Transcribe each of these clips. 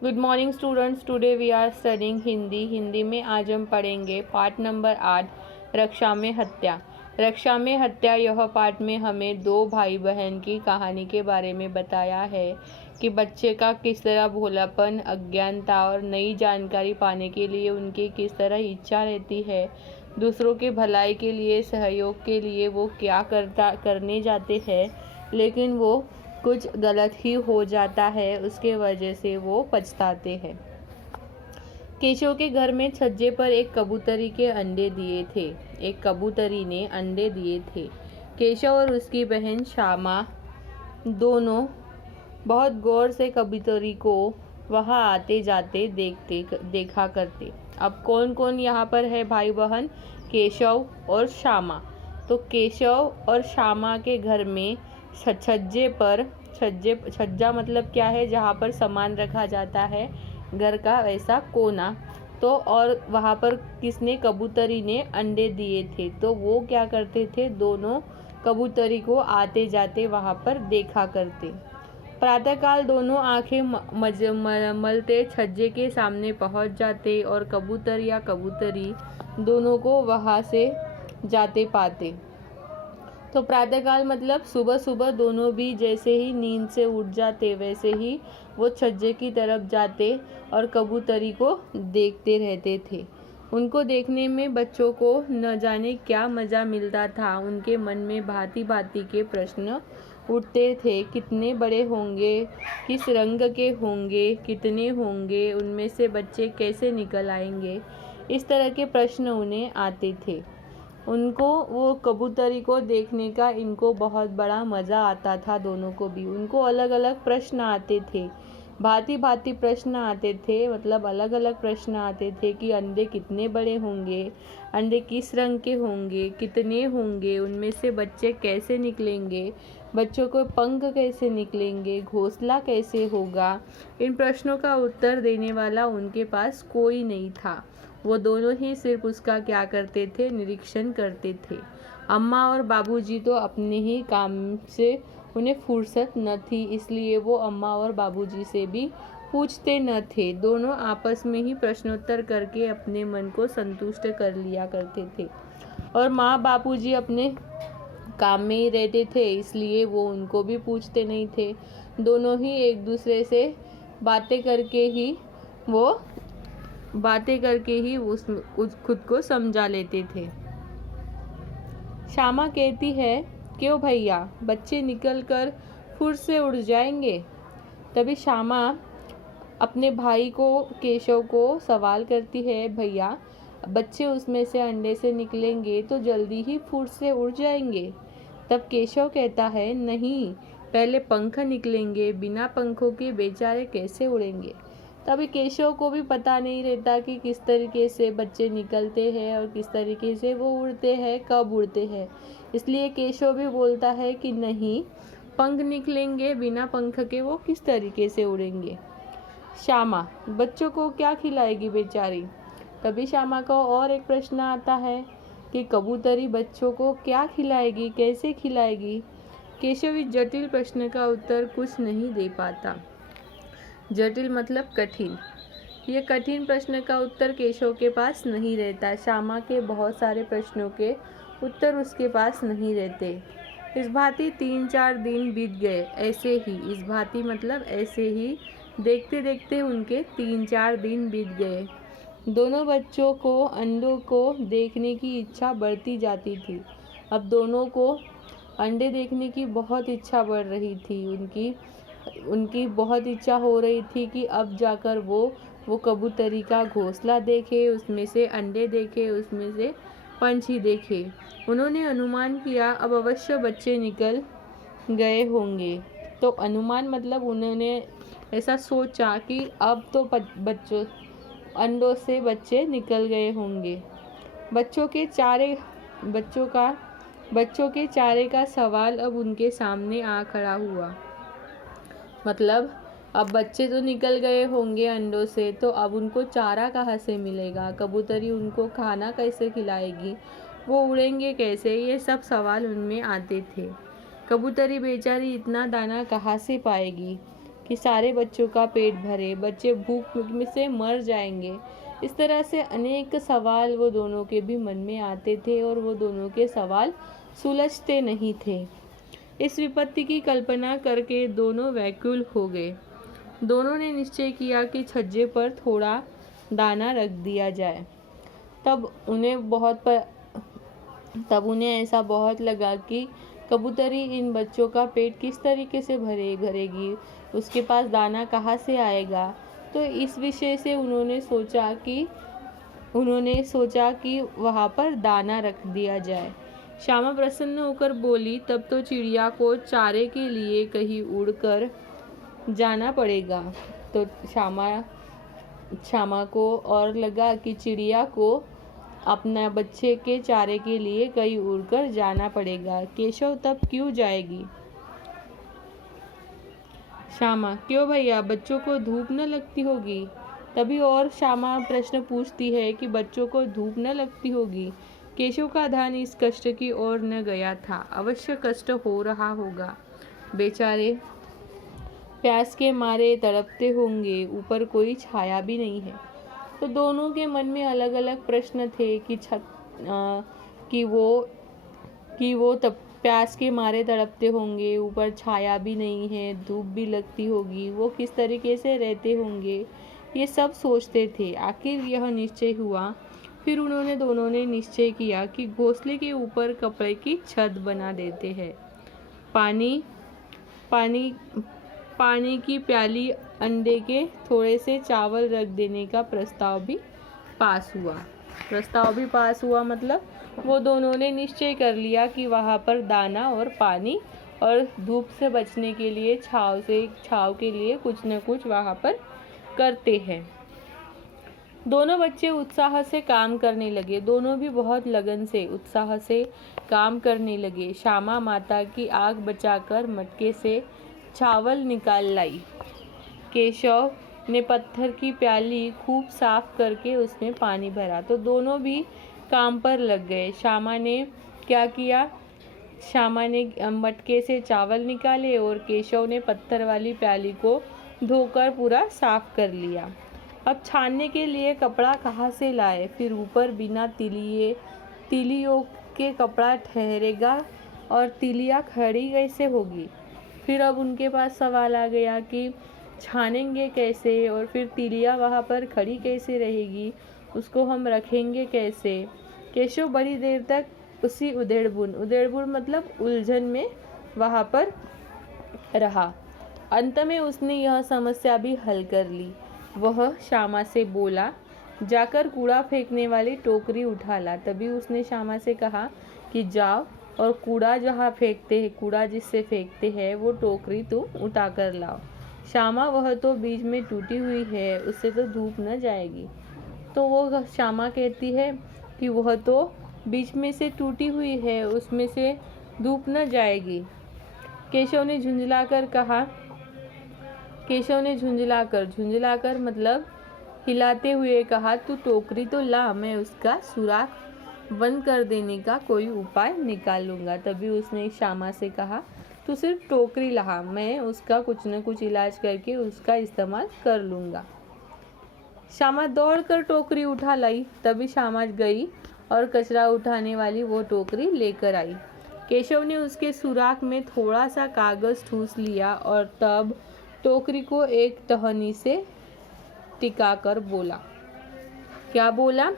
Good morning students. Today we are studying Hindi में आज हम पढ़ेंगे पाठ नंबर 8, रक्षा में हत्या। रक्षा में हत्या यह पाठ में हमें दो भाई बहन की कहानी के बारे में बताया है कि बच्चे का किस तरह भोलापन, अज्ञानता और नई जानकारी पाने के लिए उनकी किस तरह इच्छा रहती है। दूसरों के भलाई के लिए, सहयोग के लिए वो क्या करने जाते हैं, लेकिन वो कुछ गलत ही हो जाता है, उसके वजह से वो पछताते हैं। केशव के घर में छज्जे पर एक कबूतरी के अंडे दिए थे। एक कबूतरी ने अंडे दिए थे। केशव और उसकी बहन श्यामा दोनों बहुत गौर से कबूतरी को वहां आते जाते देखा करते। अब कौन कौन यहाँ पर है भाई बहन? केशव और श्यामा। तो केशव और श्यामा के घर में छज्जा मतलब क्या है? जहाँ पर सामान रखा जाता है, घर का ऐसा कोना। तो और वहाँ पर किसने? कबूतरी ने अंडे दिए थे। तो वो क्या करते थे? दोनों कबूतरी को आते जाते वहाँ पर देखा करते। प्रातःकाल दोनों आंखें मलते छज्जे के सामने पहुँच जाते और कबूतर या कबूतरी दोनों को वहाँ से जाते पाते। तो प्रातःकाल मतलब सुबह सुबह दोनों भी जैसे ही नींद से उठ जाते, वैसे ही वो छज्जे की तरफ जाते और कबूतरी को देखते रहते थे। उनको देखने में बच्चों को न जाने क्या मज़ा मिलता था। उनके मन में भांति भांति के प्रश्न उठते थे। कितने बड़े होंगे, किस रंग के होंगे, कितने होंगे, उनमें से बच्चे कैसे निकल आएंगे, इस तरह के प्रश्न उन्हें आते थे। उनको वो कबूतरी को देखने का इनको बहुत बड़ा मज़ा आता था। दोनों को भी उनको अलग अलग प्रश्न आते थे, भांति भांति प्रश्न आते थे, मतलब अलग अलग प्रश्न आते थे कि अंडे कितने बड़े होंगे, अंडे किस रंग के होंगे, कितने होंगे, उनमें से बच्चे कैसे निकलेंगे, बच्चों को पंख कैसे निकलेंगे, घोंसला कैसे होगा। इन प्रश्नों का उत्तर देने वाला उनके पास कोई नहीं था। वो दोनों ही सिर्फ उसका क्या करते थे? निरीक्षण करते थे। अम्मा और बाबूजी तो अपने ही काम से उन्हें फुर्सत न थी, इसलिए वो अम्मा और बाबूजी से भी पूछते न थे। दोनों आपस में ही प्रश्नोत्तर करके अपने मन को संतुष्ट कर लिया करते थे और माँ बाबूजी अपने काम में ही रहते थे, इसलिए वो उनको भी पूछते नहीं थे। दोनों ही एक दूसरे से बातें करके ही खुद को समझा लेते थे। श्यामा कहती है, क्यों भैया, बच्चे निकल कर फुर से उड़ जाएंगे। तभी श्यामा अपने भाई को, केशव को सवाल करती है, भैया बच्चे उसमें से अंडे से निकलेंगे तो जल्दी ही फुर से उड़ जाएंगे। तब केशव कहता है, नहीं, पहले पंख निकलेंगे, बिना पंखों के बेचारे कैसे उड़ेंगे। तभी केशव को भी पता नहीं रहता कि किस तरीके से बच्चे निकलते हैं और किस तरीके से वो उड़ते हैं, कब उड़ते हैं। इसलिए केशव भी बोलता है कि नहीं, पंख निकलेंगे, बिना पंख के वो किस तरीके से उड़ेंगे। श्यामा बच्चों को क्या खिलाएगी बेचारी। तभी श्यामा को और एक प्रश्न आता है कि कबूतरी बच्चों को क्या खिलाएगी, कैसे खिलाएगी। केशव इस जटिल प्रश्न का उत्तर कुछ नहीं दे पाता। जटिल मतलब कठिन। ये कठिन प्रश्न का उत्तर केशव के पास नहीं रहता। श्यामा के बहुत सारे प्रश्नों के उत्तर उसके पास नहीं रहते। इस भांति 3-4 दिन बीत गए। ऐसे ही, इस भांति मतलब ऐसे ही देखते देखते उनके 3-4 दिन बीत गए। दोनों बच्चों को अंडों को देखने की इच्छा बढ़ती जाती थी। अब दोनों को अंडे देखने की बहुत इच्छा बढ़ रही थी। उनकी बहुत इच्छा हो रही थी कि अब जाकर वो कबूतरी का घोंसला देखे, उसमें से अंडे देखे, उसमें से पंछी देखे। उन्होंने अनुमान किया अब अवश्य बच्चे निकल गए होंगे। तो अनुमान मतलब उन्होंने ऐसा सोचा कि अब तो अंडों से बच्चे निकल गए होंगे। बच्चों के चारे का सवाल अब उनके सामने आ खड़ा हुआ। मतलब अब बच्चे तो निकल गए होंगे अंडों से, तो अब उनको चारा कहाँ से मिलेगा, कबूतरी उनको खाना कैसे खिलाएगी, वो उड़ेंगे कैसे, ये सब सवाल उनमें आते थे। कबूतरी बेचारी इतना दाना कहाँ से पाएगी। कि सारे बच्चों का पेट भरे, बच्चे भूख में से मर जाएंगे। इस तरह से अनेक सवाल वो दोनों के भी मन में आते थे और वो दोनों के सवाल सुलझते नहीं थे। इस विपत्ति की कल्पना करके दोनों व्याकुल हो गए। दोनों ने निश्चय किया कि छज्जे पर थोड़ा दाना रख दिया जाए। तब उन्हें ऐसा बहुत लगा कि कबूतरी इन बच्चों का पेट किस तरीके से भरेगी, उसके पास दाना कहाँ से आएगा। तो इस विषय से उन्होंने सोचा कि वहाँ पर दाना रख दिया जाए। श्यामा प्रसन्न होकर बोली, तब तो चिड़िया को चारे के लिए कहीं उड़कर जाना पड़ेगा। तो श्यामा को और लगा कि चिड़िया को अपना बच्चे के चारे के लिए कहीं उड़कर जाना पड़ेगा। केशव, तब क्यों जाएगी? श्यामा, क्यों भैया, बच्चों को धूप न लगती होगी? तभी और श्यामा प्रश्न पूछती है कि बच्चों को धूप न लगती होगी। केशव का ध्यान इस कष्ट की ओर न गया था। अवश्य कष्ट हो रहा होगा, बेचारे प्यास के मारे तड़पते होंगे, ऊपर कोई छाया भी नहीं है। तो दोनों के मन में अलग अलग प्रश्न थे कि वो तब प्यास के मारे तड़पते होंगे, ऊपर छाया भी नहीं है, धूप भी लगती होगी, वो किस तरीके से रहते होंगे, ये सब सोचते थे। आखिर यह निश्चय हुआ। फिर दोनों ने निश्चय किया कि घोंसले के ऊपर कपड़े की छत बना देते हैं। पानी की प्याली, अंडे के थोड़े से चावल रख देने का प्रस्ताव भी पास हुआ। मतलब वो दोनों ने निश्चय कर लिया कि वहाँ पर दाना और पानी और धूप से बचने के लिए छाव के लिए कुछ न कुछ वहाँ पर करते हैं। दोनों बच्चे उत्साह से काम करने लगे। दोनों भी बहुत लगन से उत्साह से काम करने लगे। श्यामा माता की आग बचाकर मटके से चावल निकाल लाई। केशव ने पत्थर की प्याली खूब साफ करके उसमें पानी भरा। तो दोनों भी काम पर लग गए। श्यामा ने क्या किया? श्यामा ने मटके से चावल निकाले और केशव ने पत्थर वाली प्याली को धोकर पूरा साफ कर लिया। अब छानने के लिए कपड़ा कहाँ से लाए? फिर ऊपर बिना तिलियों के कपड़ा ठहरेगा और तिलियाँ खड़ी कैसे होगी? फिर अब उनके पास सवाल आ गया कि छानेंगे कैसे और फिर तिलियाँ वहाँ पर खड़ी कैसे रहेगी, उसको हम रखेंगे कैसे? केशव बड़ी देर तक उसी उधेड़बुन मतलब उलझन में वहाँ पर रहा। अंत में उसने यह समस्या भी हल कर ली। वह श्यामा से बोला, जाकर कूड़ा फेंकने वाली टोकरी उठा ला। तभी उसने श्यामा से कहा कि जाओ और कूड़ा जिससे फेंकते हैं वो टोकरी तुम उठा कर लाओ। श्यामा, वह तो बीच में टूटी हुई है, उससे तो धूप न जाएगी। तो वो श्यामा कहती है कि वह तो बीच में से टूटी हुई है, उसमें से धूप न जाएगी। केशव ने झुंझलाकर मतलब हिलाते हुए कहा, तू टोकरी तो ला, मैं उसका सुराख बंद कर देने का कोई उपाय निकाल लूँगा। तभी उसने श्यामा से कहा, तू सिर्फ टोकरी ला, मैं उसका कुछ न कुछ इलाज करके उसका इस्तेमाल कर लूँगा। श्यामा दौड़कर टोकरी उठा लाई। तभी श्यामा गई और कचरा उठाने वाली वो टोकरी लेकर आई। केशव ने उसके सुराख में थोड़ा सा कागज ठूस लिया और तब टोकरी को एक टहनी से टिकाकर बोला। क्या बोला?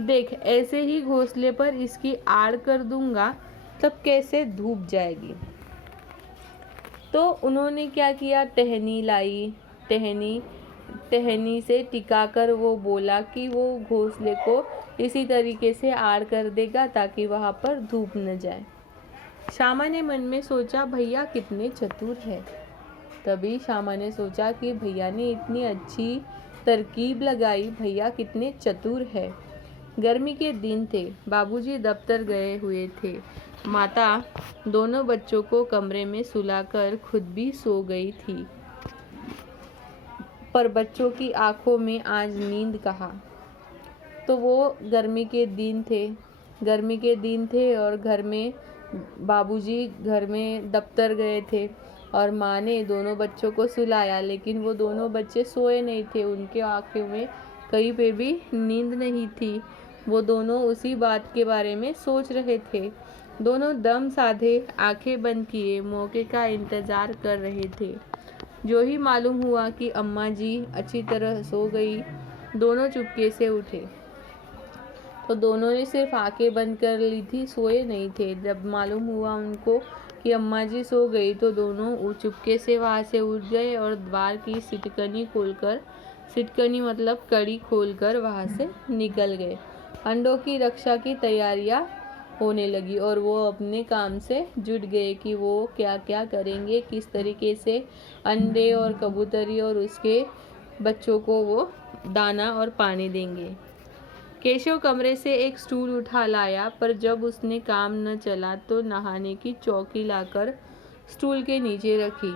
देख, ऐसे ही घोंसले पर इसकी आड़ कर दूंगा, तब कैसे धूप जाएगी। तो उन्होंने क्या किया? टहनी लाई। टहनी से टिकाकर वो बोला कि वो घोंसले को इसी तरीके से आड़ कर देगा ताकि वहाँ पर धूप न जाए। श्यामा ने मन में सोचा, भैया कितने चतुर है। तभी श्यामा ने सोचा कि भैया ने इतनी अच्छी तरकीब लगाई, भैया कितने चतुर है। गर्मी के दिन थे, बाबूजी दफ्तर गए हुए थे। माता दोनों बच्चों को कमरे में सुलाकर खुद भी सो गई थी, पर बच्चों की आंखों में आज नींद कहाँ। तो वो गर्मी के दिन थे और घर में बाबूजी घर में दफ्तर गए थे। और माँ ने दोनों बच्चों को सुलाया, लेकिन वो दोनों बच्चे सोए नहीं थे। उनके आँखों में कहीं पे भी नींद नहीं थी। वो दोनों उसी बात के बारे में सोच रहे थे। दोनों दम साधे आंखें बंद किए मौके का इंतज़ार कर रहे थे। जो ही मालूम हुआ कि अम्मा जी अच्छी तरह सो गई, दोनों चुपके से उठे। तो दोनों ने सिर्फ आंखें बंद कर ली थी, सोए नहीं थे। जब मालूम हुआ उनको कि अम्मा जी सो गई तो दोनों चुपके से वहाँ से उठ गए और द्वार की सिटकनी खोलकर, सिटकनी मतलब कड़ी खोलकर वहाँ से निकल गए। अंडों की रक्षा की तैयारियाँ होने लगी और वो अपने काम से जुट गए कि वो क्या क्या करेंगे, किस तरीके से अंडे और कबूतरी और उसके बच्चों को वो दाना और पानी देंगे। केशव कमरे से एक स्टूल उठा लाया, पर जब उसने काम न चला तो नहाने की चौकी लाकर स्टूल के नीचे रखी।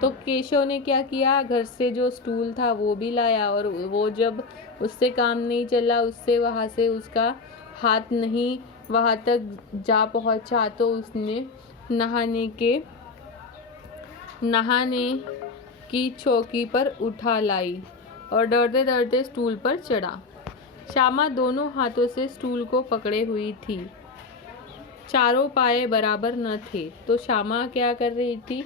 तो केशव ने क्या किया, घर से जो स्टूल था वो भी लाया और वो जब उससे काम नहीं चला, उससे वहाँ से उसका हाथ नहीं वहाँ तक जा पहुँचा, तो उसने नहाने की चौकी पर उठा लाई और डरते डरते स्टूल पर चढ़ा। श्यामा दोनों हाथों से स्टूल को पकड़े हुई थी। चारों पाए बराबर न थे, तो श्यामा क्या कर रही थी,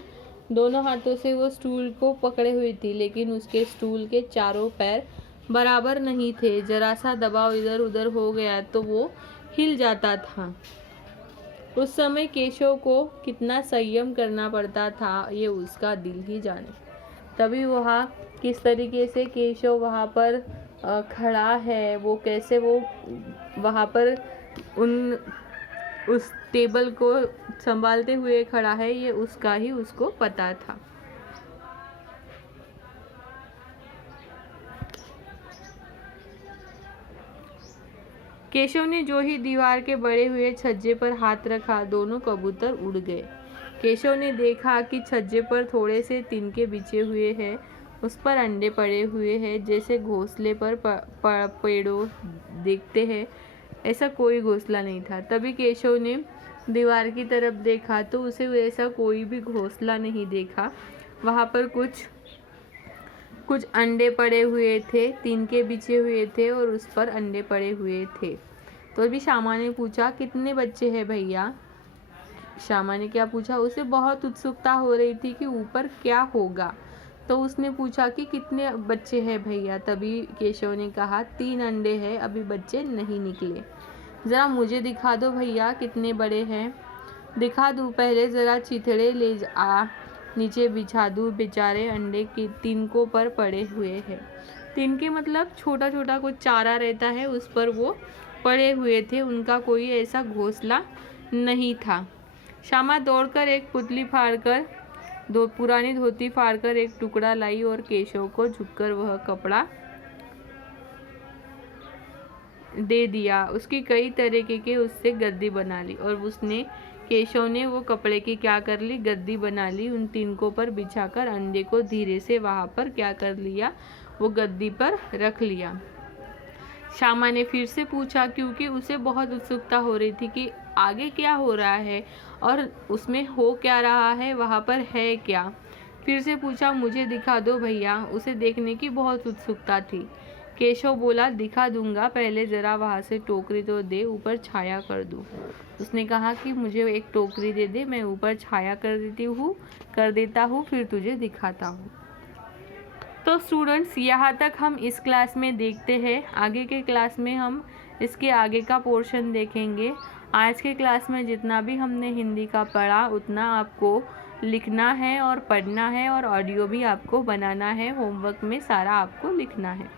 दोनों हाथों से वो स्टूल को पकड़े हुई थी, लेकिन उसके स्टूल के चारों पैर बराबर नहीं थे। जरा सा दबाव इधर उधर हो गया तो वो हिल जाता था। उस समय केशव को कितना संयम करना पड़ता था, ये उसका दिल ही जाने। तभी वहाँ किस तरीके से केशव वहाँ पर खड़ा है, वो कैसे वो वहाँ पर उस टेबल को संभालते हुए खड़ा है, ये उसका ही उसको पता था। केशव ने जो ही दीवार के बड़े हुए छज्जे पर हाथ रखा, दोनों कबूतर उड़ गए। केशव ने देखा कि छज्जे पर थोड़े से तिनके बिछे हुए हैं, उस पर अंडे पड़े हुए हैं, जैसे घोंसले पर पेड़ों देखते हैं, ऐसा कोई घोंसला नहीं था। तभी केशव ने दीवार की तरफ देखा तो उसे ऐसा कोई भी घोंसला नहीं देखा। वहाँ पर कुछ अंडे पड़े हुए थे, तिनके बिछे हुए थे और उस पर अंडे पड़े हुए थे। तो अभी श्यामा ने पूछा, कितने बच्चे हैं भैया? श्यामा ने क्या पूछा, उसे बहुत उत्सुकता हो रही थी कि ऊपर क्या होगा, तो उसने पूछा कि कितने बच्चे हैं भैया? तभी केशव ने कहा, 3 अंडे हैं, अभी बच्चे नहीं निकले। ज़रा मुझे दिखा दो भैया, कितने बड़े हैं? दिखा दूँ? पहले ज़रा चिथड़े ले आ नीचे बिछा दूँ, बेचारे अंडे के तिनकों पर पड़े हुए हैं। तिनके मतलब छोटा छोटा कुछ चारा रहता है, उस पर वो पड़े हुए थे, उनका कोई ऐसा घोंसला नहीं था। श्यामा दौड़कर एक पुतली फाड़कर पुरानी धोती फाड़कर एक टुकड़ा लाई और केशव को झुककर वह कपड़ा दे दिया। उसकी कई तरीके के उससे गद्दी बना ली और केशव ने वो कपड़े की क्या कर ली, गद्दी बना ली। उन तिनकों पर बिछाकर अंडे को धीरे से वहाँ पर क्या कर लिया, वो गद्दी पर रख लिया। श्यामा ने फिर से पूछा, क्योंकि उसे बहुत उत्सुकता हो रही थी कि आगे क्या हो रहा है और उसमें हो क्या रहा है, वहाँ पर है क्या। फिर से पूछा, मुझे दिखा दो भैया, उसे देखने की बहुत उत्सुकता थी। केशव बोला, दिखा दूंगा, पहले ज़रा वहाँ से टोकरी तो दे, ऊपर छाया कर दूँ। उसने कहा कि मुझे एक टोकरी दे दे, मैं ऊपर छाया कर देता हूँ, फिर तुझे दिखाता हूँ। तो स्टूडेंट्स, यहाँ तक हम इस क्लास में देखते हैं। आगे के क्लास में हम इसके आगे का पोर्शन देखेंगे। आज के क्लास में जितना भी हमने हिंदी का पढ़ा उतना आपको लिखना है और पढ़ना है और ऑडियो भी आपको बनाना है। होमवर्क में सारा आपको लिखना है।